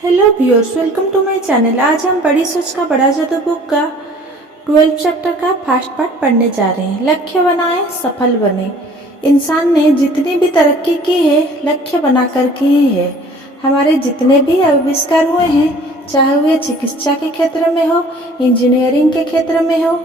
Hello viewers, welcome to my channel. आज हम बड़ी सोच का बड़ा जादू बुक का 12 चैप्टर का फर्स्ट पार्ट पढ़ने जा रहे हैं। लक्ष्य बनाए, सफल बने। इंसान ने जितनी भी तरक्की की है लक्ष्य बनाकर की ही है। हमारे जितने भी आविष्कार हुए हैं, चाहे वे चिकित्सा के क्षेत्र में हो, इंजीनियरिंग के क्षेत्र में हो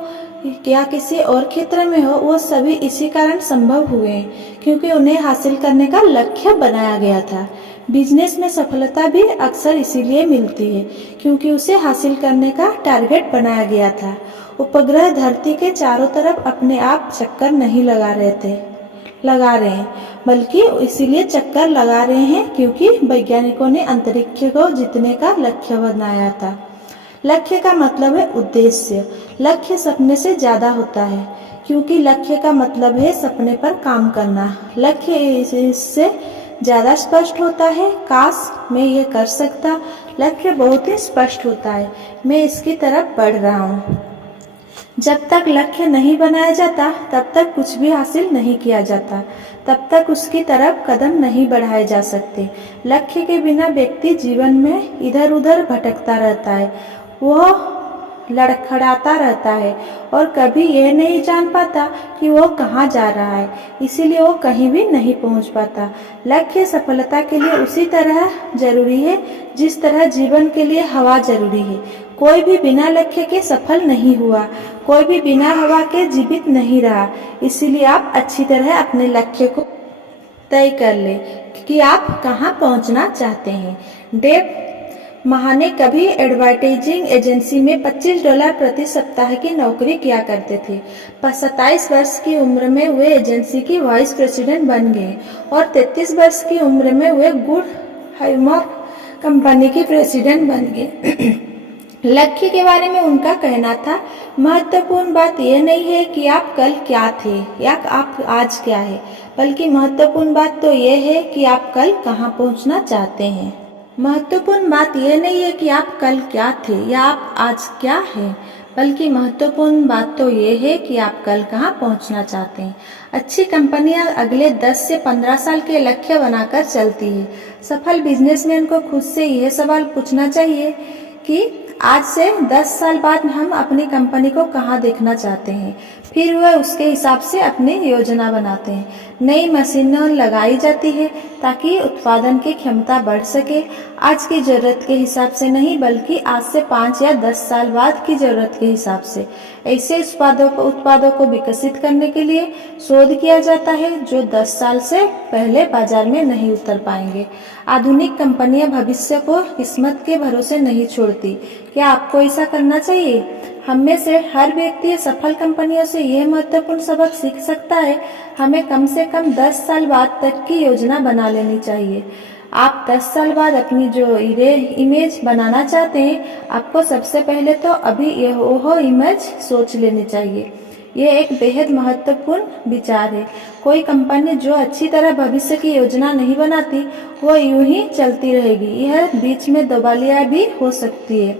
या किसी और क्षेत्र में हो, वो सभी इसी कारण संभव हुए हैं क्योंकि उन्हें हासिल करने का लक्ष्य बनाया गया था। बिजनेस में सफलता भी अक्सर इसीलिए मिलती है क्योंकि उसे हासिल करने का टारगेट बनाया गया था। उपग्रह धरती के चारों तरफ अपने आप चक्कर नहीं लगा रहे हैं, बल्कि इसीलिए चक्कर लगा रहे हैं क्योंकि वैज्ञानिकों ने अंतरिक्ष को जीतने का लक्ष्य बनाया था। लक्ष्य का मतलब है उद्देश्य। लक्ष्य सपने से ज्यादा होता है क्योंकि लक्ष्य का मतलब है सपने पर काम करना। लक्ष्य इससे ज्यादा स्पष्ट होता है, काश मैं ये कर सकता। लक्ष्य बहुत ही स्पष्ट होता है, मैं इसकी तरफ बढ़ रहा हूँ। जब तक लक्ष्य नहीं बनाया जाता तब तक कुछ भी हासिल नहीं किया जाता, तब तक उसकी तरफ कदम नहीं बढ़ाए जा सकते। लक्ष्य के बिना व्यक्ति जीवन में इधर उधर भटकता रहता है, वह लड़खड़ाता रहता है और कभी यह नहीं जान पाता कि वो कहाँ जा रहा है, इसीलिए वो कहीं भी नहीं पहुँच पाता। लक्ष्य सफलता के लिए उसी तरह जरूरी है जिस तरह जीवन के लिए हवा जरूरी है। कोई भी बिना लक्ष्य के सफल नहीं हुआ, कोई भी बिना हवा के जीवित नहीं रहा। इसीलिए आप अच्छी तरह अपने लक्ष्य को तय कर ले कि आप कहाँ पहुँचना चाहते हैं। डेव महा ने कभी एडवर्टाइजिंग एजेंसी में $25 प्रति सप्ताह की नौकरी किया करते थे। 27 वर्ष की उम्र में वे एजेंसी की वाइस प्रेसिडेंट बन गए और 33 वर्ष की उम्र में वे गुड ह्यूमर कंपनी की प्रेसिडेंट बन गए। लक्ष्य के बारे में उनका कहना था, महत्वपूर्ण बात यह नहीं है कि आप कल क्या थे या आप आज क्या है, बल्कि महत्वपूर्ण बात तो यह है कि आप कल कहाँ पहुँचना चाहते हैं। महत्वपूर्ण बात यह नहीं है कि आप कल क्या थे या आप आज क्या हैं, बल्कि महत्वपूर्ण बात तो ये है कि आप कल कहाँ पहुँचना चाहते हैं। अच्छी कंपनियां अगले 10 से 15 साल के लक्ष्य बनाकर चलती है। सफल बिजनेसमैन को खुद से यह सवाल पूछना चाहिए कि आज से 10 साल बाद हम अपनी कंपनी को कहाँ देखना चाहते हैं। फिर वह उसके हिसाब से अपनी योजना बनाते हैं। नई मशीनें लगाई जाती है ताकि उत्पादन की क्षमता बढ़ सके, आज की जरूरत के हिसाब से नहीं बल्कि आज से 5 या 10 साल बाद की जरूरत के हिसाब से। ऐसे उत्पादों को विकसित करने के लिए शोध किया जाता है जो 10 साल से पहले बाजार में नहीं उतर पाएंगे। आधुनिक कंपनियां भविष्य को किस्मत के भरोसे नहीं छोड़ती। क्या आपको ऐसा करना चाहिए? हम में से हर व्यक्ति सफल कंपनियों से यह महत्वपूर्ण सबक सीख सकता है, हमें कम से कम 10 साल बाद तक की योजना बना लेनी चाहिए। आप 10 साल बाद अपनी जो इमेज बनाना चाहते हैं, आपको सबसे पहले तो अभी वो इमेज सोच लेनी चाहिए। यह एक बेहद महत्वपूर्ण विचार है। कोई कंपनी जो अच्छी तरह भविष्य की योजना नहीं बनाती, वो यूं ही चलती रहेगी। यह बीच में दिवालिया भी हो सकती है।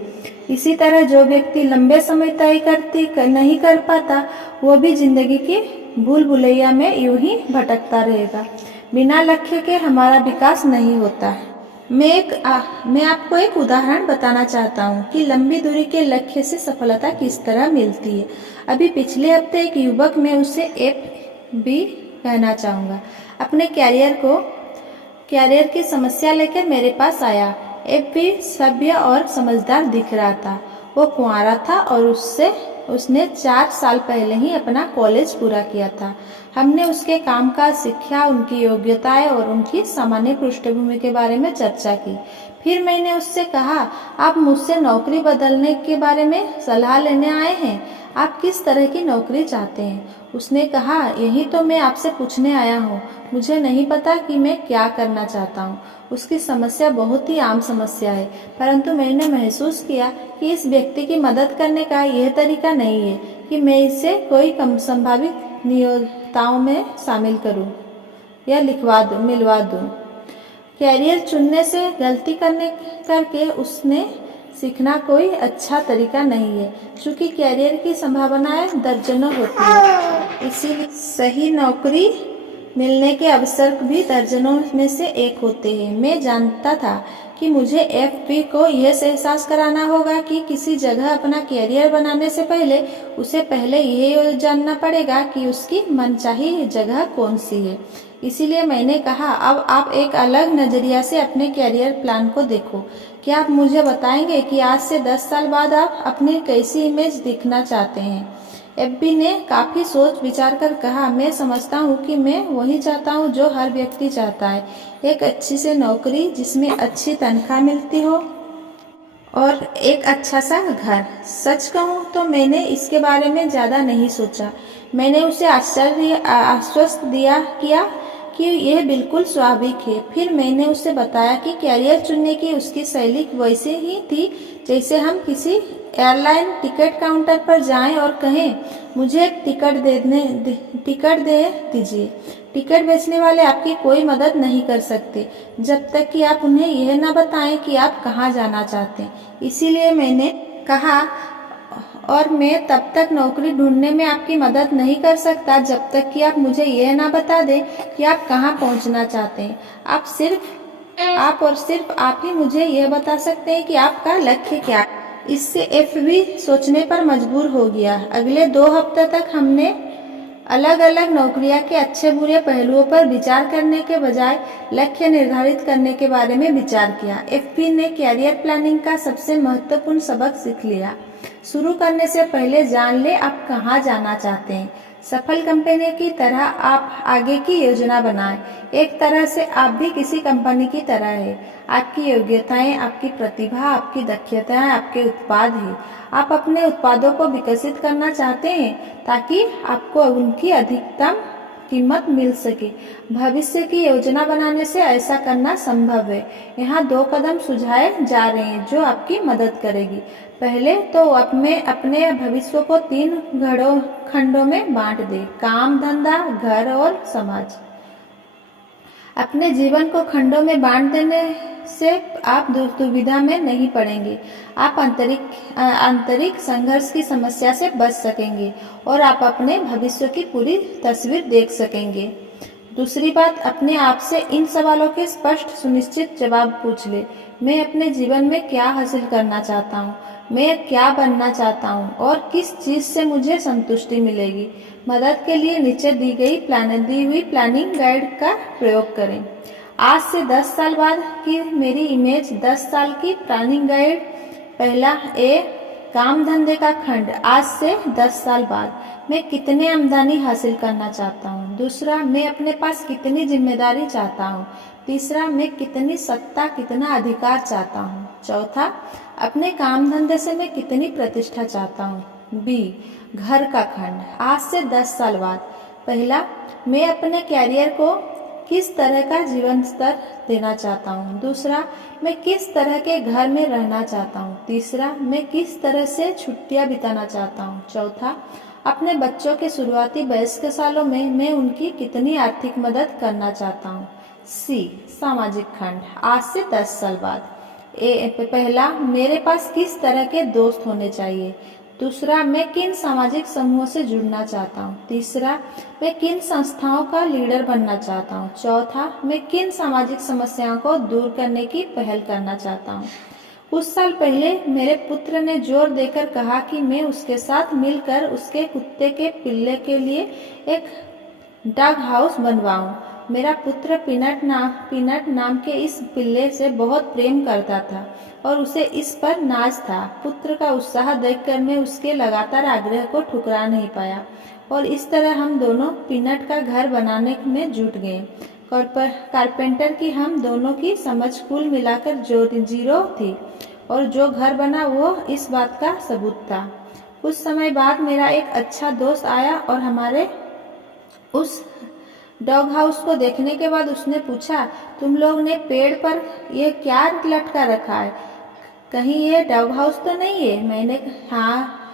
इसी तरह जो व्यक्ति लंबे समय तय नहीं कर पाता, वो भी जिंदगी की भूल भुलैया में यूं ही भटकता रहेगा। बिना लक्ष्य के हमारा विकास नहीं होता है। मैं आपको एक उदाहरण बताना चाहता हूँ कि लंबी दूरी के लक्ष्य से सफलता किस तरह मिलती है। अभी पिछले हफ्ते एक युवक, मैं उसे FB कहना चाहूँगा, अपने कैरियर की समस्या लेकर मेरे पास आया। FB सभ्य और समझदार दिख रहा था। वो कुंवारा था और उसने 4 साल पहले ही अपना कॉलेज पूरा किया था। हमने उसके कामकाज, शिक्षा, उनकी योग्यताएं और उनकी सामान्य पृष्ठभूमि के बारे में चर्चा की। फिर मैंने उससे कहा, आप मुझसे नौकरी बदलने के बारे में सलाह लेने आए हैं, आप किस तरह की नौकरी चाहते हैं? उसने कहा, यही तो मैं आपसे पूछने आया हूँ, मुझे नहीं पता कि मैं क्या करना चाहता हूँ। उसकी समस्या बहुत ही आम समस्या है, परंतु मैंने महसूस किया कि इस व्यक्ति की मदद करने का यह तरीका नहीं है कि मैं इसे कोई कम संभावित नियोक्ताओं में शामिल करूं या मिलवा दूं। कैरियर चुनने से गलती करके उसने सीखना कोई अच्छा तरीका नहीं है, क्योंकि कैरियर की संभावनाएं दर्जनों होती है। इसीलिए सही नौकरी मिलने के अवसर भी दर्जनों में से एक होते हैं। मैं जानता था कि मुझे एफपी को यह एहसास कराना होगा कि किसी जगह अपना कैरियर बनाने से पहले उसे पहले यह जानना पड़ेगा कि उसकी मनचाही जगह कौन सी है। इसीलिए मैंने कहा, अब आप एक अलग नज़रिया से अपने कैरियर प्लान को देखो। क्या आप मुझे बताएंगे कि आज से 10 साल बाद आप अपनी कैसी इमेज दिखना चाहते हैं? एफबी ने काफ़ी सोच विचार कर कहा, मैं समझता हूँ कि मैं वही चाहता हूँ जो हर व्यक्ति चाहता है, एक अच्छी सी नौकरी जिसमें अच्छी तनख्वाह मिलती हो और एक अच्छा सा घर। सच कहूँ तो मैंने इसके बारे में ज़्यादा नहीं सोचा। मैंने उसे आश्वस्त किया कि यह बिल्कुल स्वाभाविक है। फिर मैंने उसे बताया कि कैरियर चुनने की उसकी शैली वैसे ही थी जैसे हम किसी एयरलाइन टिकट काउंटर पर जाएं और कहें, मुझे एक टिकट दे दीजिए। टिकट बेचने वाले आपकी कोई मदद नहीं कर सकते जब तक कि आप उन्हें यह ना बताएं कि आप कहाँ जाना चाहते हैं। इसीलिए मैंने कहा, और मैं तब तक नौकरी ढूंढने में आपकी मदद नहीं कर सकता जब तक कि आप मुझे यह ना बता दें कि आप कहाँ पहुँचना चाहते हैं। आप और सिर्फ आप ही मुझे यह बता सकते हैं कि आपका लक्ष्य क्या है। इससे एफबी सोचने पर मजबूर हो गया। अगले 2 हफ्ते तक हमने अलग अलग नौकरियां के अच्छे बुरे पहलुओं पर विचार करने के बजाय लक्ष्य निर्धारित करने के बारे में विचार किया। एफबी ने कैरियर प्लानिंग का सबसे महत्वपूर्ण सबक सीख लिया। शुरू करने से पहले जान ले आप कहाँ जाना चाहते हैं। सफल कंपनी की तरह आप आगे की योजना बनाएं। एक तरह से आप भी किसी कंपनी की तरह है। आपकी योग्यताएं, आपकी प्रतिभा, आपकी दक्षताएं आपके उत्पाद हैं। आप अपने उत्पादों को विकसित करना चाहते हैं ताकि आपको उनकी अधिकतम कीमत मिल सके। भविष्य की योजना बनाने से ऐसा करना संभव है। यहाँ 2 कदम सुझाए जा रहे हैं जो आपकी मदद करेगी। पहले तो अपने भविष्य को 3 खंडों में बांट दें, काम, धंधा, घर और समाज। अपने जीवन को खंडों में बांट देने से आप दुविधा में नहीं पड़ेंगे। आप आंतरिक संघर्ष की समस्या से बच सकेंगे और आप अपने भविष्य की पूरी तस्वीर देख सकेंगे। दूसरी बात, अपने आप से इन सवालों के स्पष्ट सुनिश्चित जवाब पूछ ले। मैं अपने जीवन में क्या हासिल करना चाहता हूँ, मैं क्या बनना चाहता हूँ और किस चीज़ से मुझे संतुष्टि मिलेगी। मदद के लिए नीचे दी हुई प्लानिंग गाइड का प्रयोग करें। आज से 10 साल बाद की मेरी इमेज 10 साल की प्लानिंग गाइड। पहला, काम धंधे का खंड। आज से 10 साल बाद मैं कितने आमदनी हासिल करना चाहता हूँ। दूसरा, मैं अपने पास कितनी जिम्मेदारी चाहता हूँ। तीसरा, मैं कितनी सत्ता, कितना अधिकार चाहता हूँ। चौथा, अपने काम धंधे से मैं कितनी प्रतिष्ठा चाहता हूँ। घर का खंड। आज से 10 साल बाद। पहला, मैं अपने कैरियर को किस तरह का जीवन स्तर देना चाहता हूँ। दूसरा, मैं किस तरह के घर में रहना चाहता हूँ। तीसरा, मैं किस तरह से छुट्टियाँ बिताना चाहता हूँ। चौथा, अपने बच्चों के शुरुआती वयस्क सालों में मैं उनकी कितनी आर्थिक मदद करना चाहता हूँ। सामाजिक खंड। आज से 10 साल बाद। पहला, मेरे पास किस तरह के दोस्त होने चाहिए। दूसरा, मैं किन सामाजिक समूहों से जुड़ना चाहता हूँ। तीसरा, मैं किन संस्थाओं का लीडर बनना चाहता हूँ। चौथा, मैं किन सामाजिक समस्याओं को दूर करने की पहल करना चाहता हूँ। कुछ साल पहले मेरे पुत्र ने जोर देकर कहा कि मैं उसके साथ मिलकर उसके कुत्ते के पिल्ले के लिए एक डॉग हाउस बनवाऊं। मेरा पुत्र पीनट नाम के इस पिल्ले से बहुत प्रेम करता था और उसे इस पर नाज था। पुत्र का उत्साह देखकर मैं उसके लगातार आग्रह को ठुकरा नहीं पाया और इस तरह हम दोनों पीनट का घर बनाने में जुट गए। कारपेंटर की हम दोनों की समझ कुल मिलाकर जीरो थी और जो घर बना वो इस बात का सबूत था। कुछ समय बाद मेरा एक अच्छा दोस्त आया और हमारे उस डॉग हाउस को देखने के बाद उसने पूछा, तुम लोग ने पेड़ पर यह क्या लटका रखा है, कहीं ये डॉग हाउस तो नहीं है?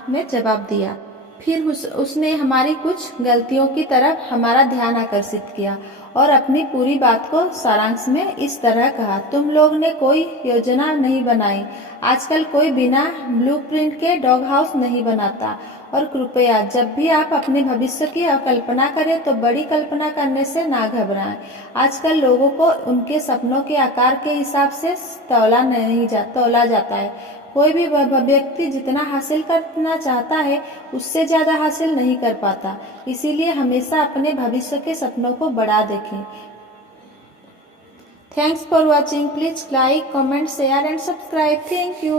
मैं जवाब दिया। फिर उसने हमारी कुछ गलतियों की तरफ हमारा ध्यान आकर्षित किया और अपनी पूरी बात को सारांश में इस तरह कहा, तुम लोग ने कोई योजना नहीं बनाई। आजकल कोई बिना ब्लूप्रिंट के डॉग हाउस नहीं बनाता और कृपया जब भी आप अपने भविष्य की कल्पना करें तो बड़ी कल्पना करने से ना घबराएं। आजकल लोगों को उनके सपनों के आकार के हिसाब से तौला जाता है। कोई भी व्यक्ति जितना हासिल करना चाहता है उससे ज़्यादा हासिल नहीं कर पाता। इसीलिए हमेशा अपने भविष्य के सपनों को बड़ा देखें। Thanks for watching. Please like, comment, share and subscribe. Thank you.